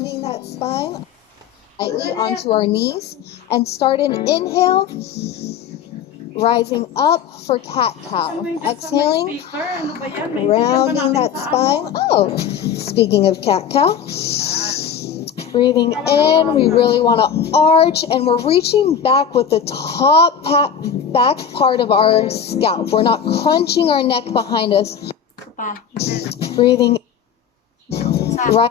Rounding that spine lightly onto our knees and start an inhale, rising up for cat-cow. Exhaling, rounding that spine. Oh, speaking of cat-cow, breathing in, we really want to arch, and we're reaching back with the top back part of our scalp. We're not crunching our neck behind us. Breathing right,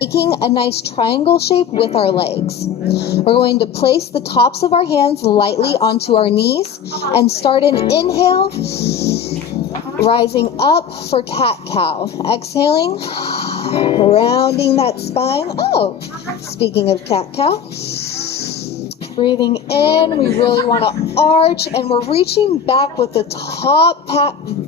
making a nice triangle shape with our legs. We're going to place the tops of our hands lightly onto our knees and start an inhale, rising up for cat-cow. Exhaling, rounding that spine. Oh, speaking of cat-cow, breathing in, we really want to arch, and we're reaching back with the top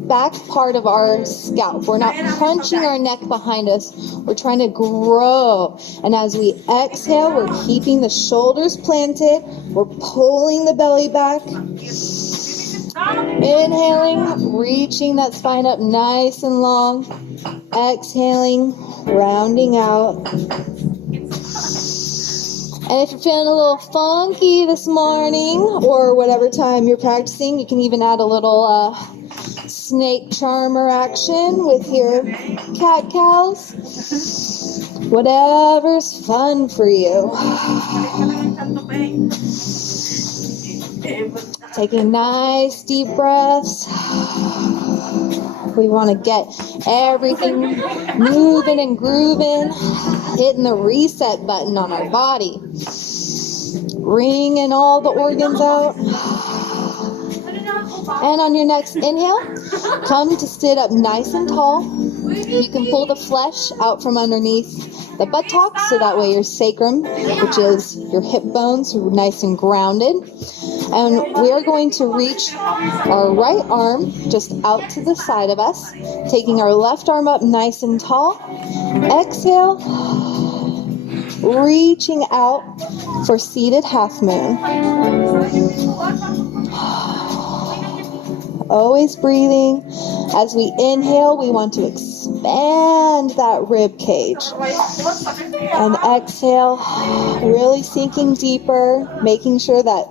back part of our scalp. We're not crunching our neck behind us. We're trying to grow. And as we exhale, we're keeping the shoulders planted. We're pulling the belly back. Inhaling, reaching that spine up nice and long. Exhaling, rounding out. And if you're feeling a little funky this morning, or whatever time you're practicing, you can even add a little snake charmer action with your cat-cows. Whatever's fun for you. Taking nice deep breaths. We want to get everything moving and grooving, hitting the reset button on our body, wringing all the organs out. And on your next inhale, come to sit up nice and tall. You can pull the flesh out from underneath the buttocks, so that way your sacrum, which is your hip bones, are nice and grounded. And we are going to reach our right arm just out to the side of us, taking our left arm up nice and tall. Exhale, reaching out for seated half moon. Always breathing. As we inhale, we want to expand that rib cage. And exhale, really sinking deeper, making sure that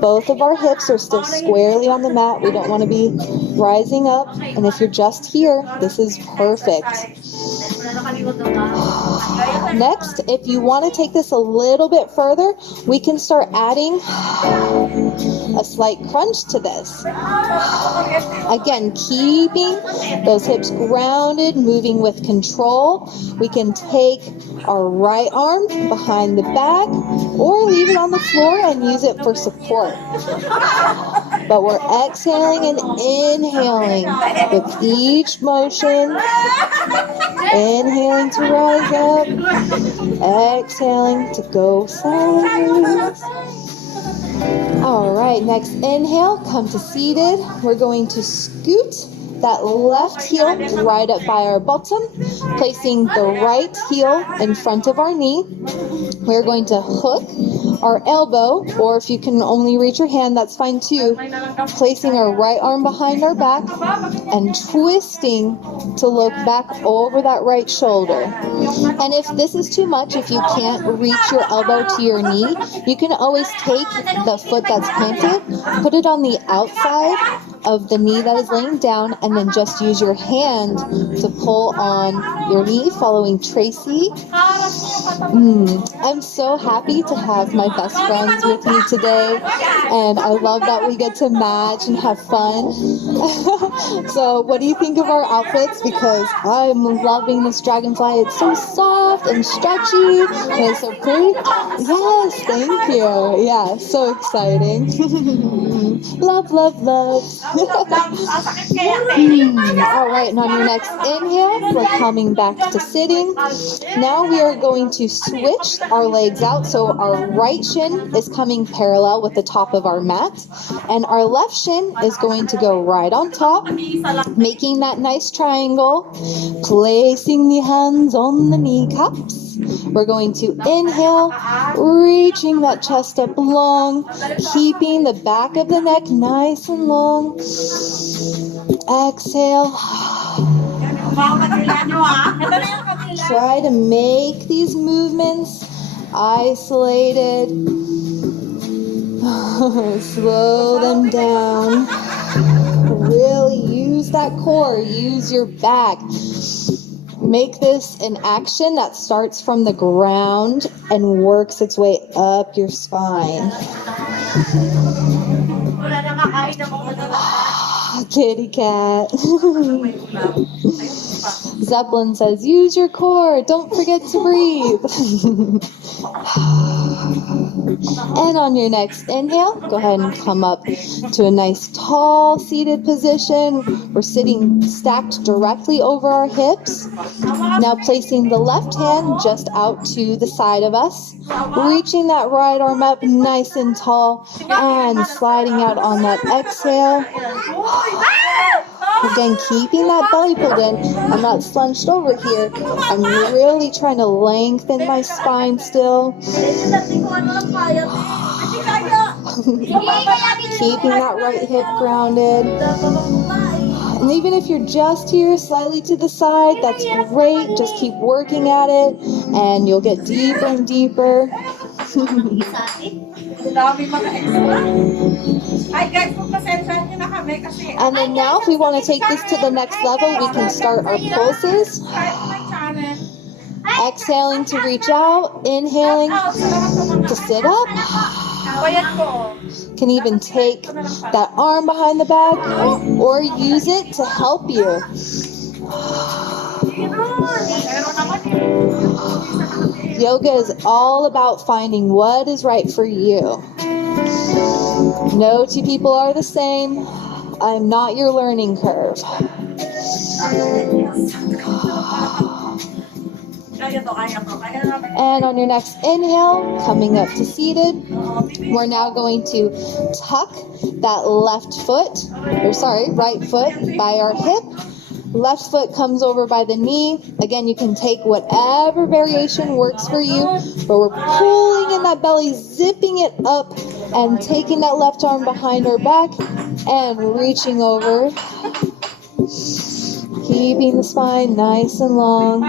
both of our hips are still squarely on the mat. We don't want to be rising up. And if you're just here, this is perfect. Next, if you want to take this a little bit further, we can start adding a slight crunch to this. Again, keeping those hips grounded, moving with control. We can take our right arm behind the back or leave it on the floor and use it for support. But we're exhaling and inhaling with each motion. Inhaling to rise up, exhaling to go sideways. All right, next inhale, come to seated. We're going to scoot that left heel right up by our bottom, placing the right heel in front of our knee. We're going to hook our elbow, or if you can only reach your hand, that's fine too, placing our right arm behind our back and twisting to look back over that right shoulder. And if this is too much, if you can't reach your elbow to your knee, you can always take the foot that's planted, put it on the outside of the knee that is laying down, and then just use your hand to pull on your knee, following Tracy. I'm so happy to have my best friends with me today, and I love that we get to match and have fun. So what do you think of our outfits? Because I'm loving this dragonfly. It's so soft and stretchy, and it's so pretty. Yes, thank you. Yeah, so exciting. Love, love, love. All right, and on your next inhale, we're coming back to sitting. Now we are going to switch our legs out, so our right shin is coming parallel with the top of our mat, and our left shin is going to go right on top, making that nice triangle, placing the hands on the kneecaps. We're going to inhale, reaching that chest up long, keeping the back of the neck nice and long. Exhale, Try to make these movements isolated. Slow them down. Really use that core, use your back. Make this an action that starts from the ground and works its way up your spine. Kitty cat. Zeppelin says, use your core. Don't forget to breathe. And on your next inhale, go ahead and come up to a nice tall seated position. We're sitting stacked directly over our hips. Now placing the left hand just out to the side of us. Reaching that right arm up nice and tall and sliding out on that exhale. Again, keeping that belly pulled in. I'm not slunched over here. I'm really trying to lengthen my spine still. Keeping that right hip grounded. And even if you're just here, slightly to the side, that's great. Just keep working at it, and you'll get deeper and deeper. And then now, if we want to take this to the next level, we can start our pulses. Exhaling to reach out, inhaling to sit up. Can even take that arm behind the back or use it to help you. Yoga is all about finding what is right for you. No two people are the same. I'm not your learning curve. And on your next inhale, coming up to seated, we're now going to tuck that right foot by our hip. Left foot comes over by the knee. Again, you can take whatever variation works for you, but we're pulling in that belly, zipping it up, and taking that left arm behind our back and reaching over. Keeping the spine nice and long.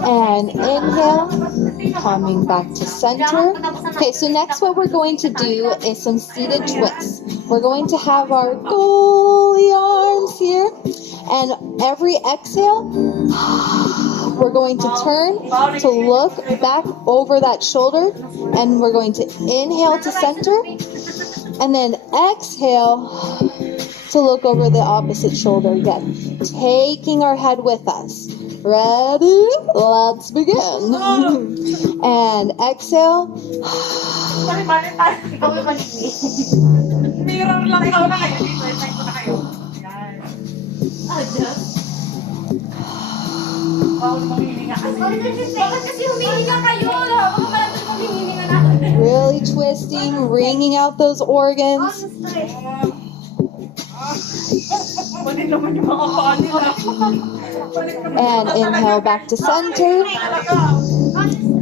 And inhale, coming back to center. Okay, so next what we're going to do is some seated twists. We're going to have our goalie arms here, and every exhale, we're going to turn to look back over that shoulder, and we're going to inhale to center, and then exhale to look over the opposite shoulder again, taking our head with us. Ready? Let's begin. And exhale. Really twisting, wringing out those organs. And inhale back to center.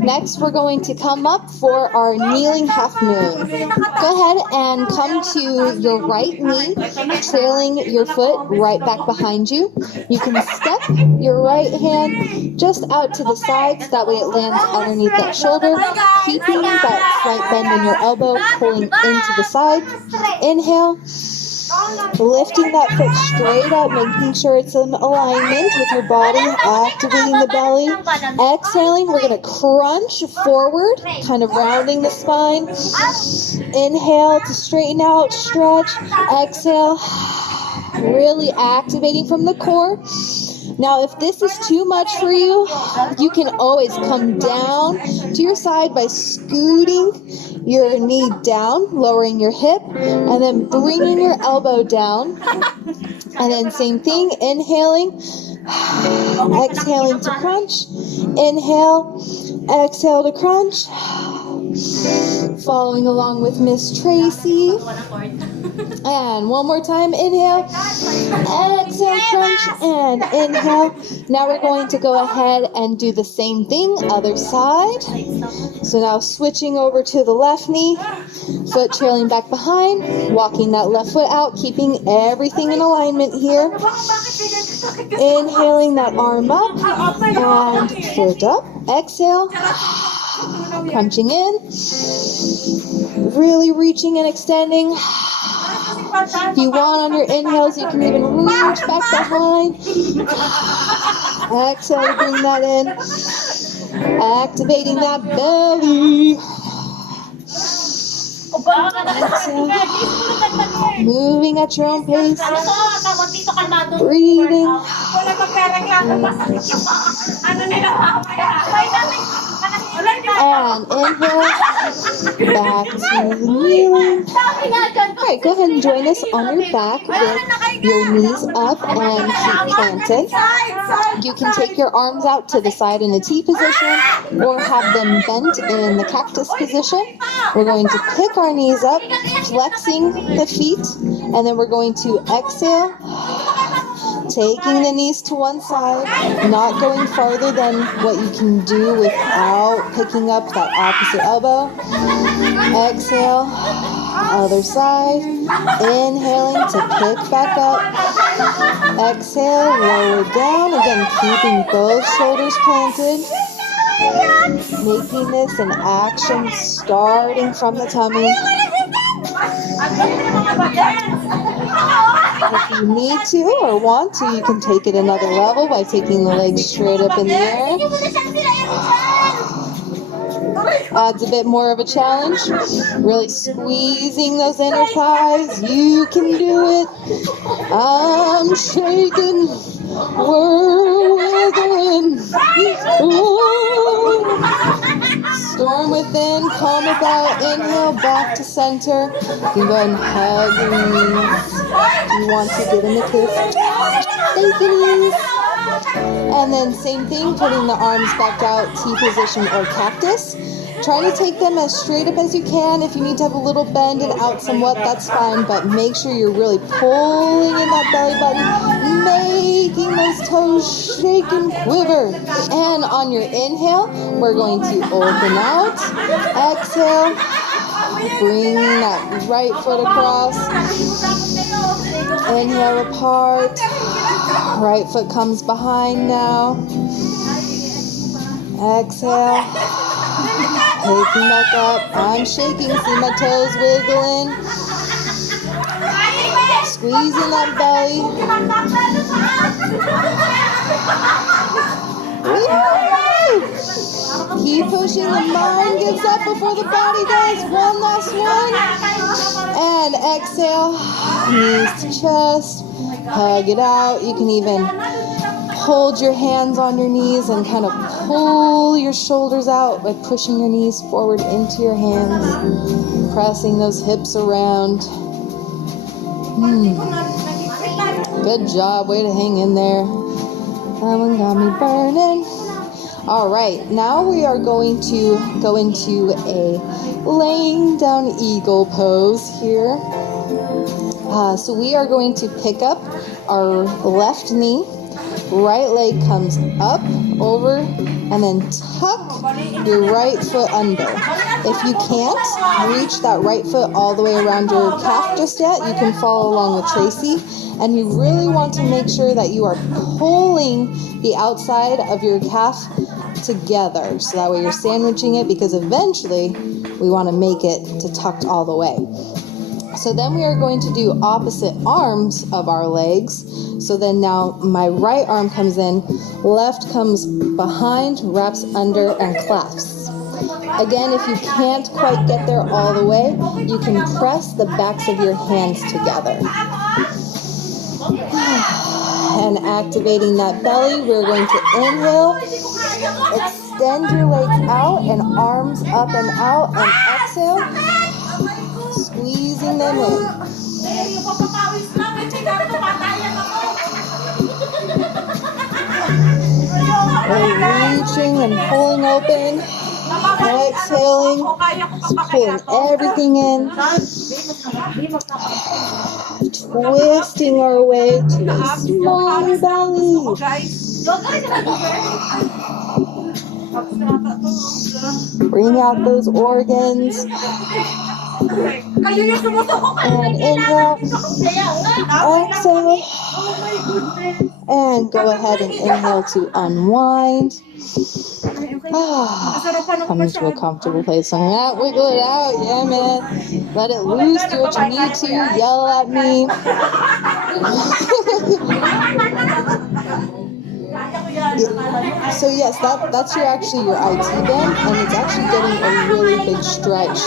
Next, we're going to come up for our kneeling half moon. Go ahead and come to your right knee, trailing your foot right back behind you. You can step your right hand just out to the sides, that way it lands underneath that shoulder, keeping that slight bend in your elbow, pulling into the side. Inhale. Lifting that foot straight up, making sure it's in alignment with your body, activating the belly. Exhaling, we're going to crunch forward, kind of rounding the spine. Inhale to straighten out, stretch. Exhale, really activating from the core. Now, if this is too much for you, you can always come down to your side by scooting your knee down, lowering your hip, and then bringing your elbow down. And then same thing, inhaling, exhaling to crunch. Inhale, exhale to crunch. Following along with Miss Tracy. And one more time, inhale, exhale, crunch, and inhale. Now we're going to go ahead and do the same thing, other side. So now switching over to the left knee, foot trailing back behind, walking that left foot out, keeping everything in alignment here. Inhaling that arm up and foot up. Exhale, crunching in, really reaching and extending. If you want on your inhales, you can even reach back behind. Exhale, bring that in. Activating that belly. Exhale. Moving at your own pace. Breathing. And inhale. Back to kneeling. Alright, go ahead and join us on your back with your knees up and feet planted. You can take your arms out to the side in a T position or have them bent in the cactus position. We're going to pick our knees up, flexing the feet, and then we're going to exhale, taking the knees to one side, not going farther than what you can do without picking up that opposite elbow. Exhale, other side, inhaling to pick back up. Exhale, lower down, again keeping both shoulders planted. Making this an action starting from the tummy. If you need to or want to, you can take it another level by taking the legs straight up in the air. Adds a bit more of a challenge. Really squeezing those inner thighs. You can do it. I'm shaking. We're wiggling. Ooh. Storm within, calm without. Inhale, back to center. You can go ahead and hug your knees. If you want to, give them a kiss. Thank you, knees. And then same thing, putting the arms back out, T position or cactus. Try to take them as straight up as you can. If you need to have a little bend and out somewhat, that's fine, but make sure you're really pulling in that belly button, making those toes shake and quiver. And on your inhale, we're going to open out, exhale, bring that right foot across, inhale apart, right foot comes behind now, exhale. Taking back up. I'm shaking. See my toes wiggling. Squeezing that belly. Woo! Keep pushing. The mind gets up before the body does. One last one. And exhale. Knees to chest. Hug it out. You can even hold your hands on your knees and kind of pull your shoulders out by pushing your knees forward into your hands, pressing those hips around. Good job, way to hang in there. That one got me burning. All right, now we are going to go into a laying down eagle pose here. So we are going to pick up our left knee. Right leg comes up, over, and then tuck your right foot under. If you can't reach that right foot all the way around your calf just yet, you can follow along with Tracy. And you really want to make sure that you are pulling the outside of your calf together. So that way you're sandwiching it, because eventually we want to make it to tucked all the way. So then we are going to do opposite arms of our legs. So then now my right arm comes in, left comes behind, wraps under, and clasps. Again, if you can't quite get there all the way, you can press the backs of your hands together. And activating that belly, we're going to inhale, extend your legs out and arms up and out, and exhale, squeezing them in. We're reaching and pulling open. Exhaling, just pulling everything in. Twisting our way to a smaller belly. Bring out those organs. And inhale. Exhale. And go ahead and inhale to unwind. Come to a comfortable place. So that wiggle it out. Yeah, man. Let it loose. Do what you need to. Yell at me. So yes, that's your IT band, and it's actually getting a really big stretch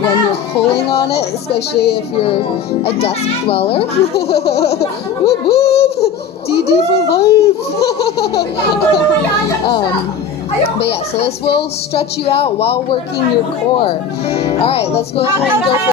when you're pulling on it, especially if you're a desk dweller. Whoop whoop! DD for life! But yeah, so this will stretch you out while working your core. Alright, let's go ahead and go for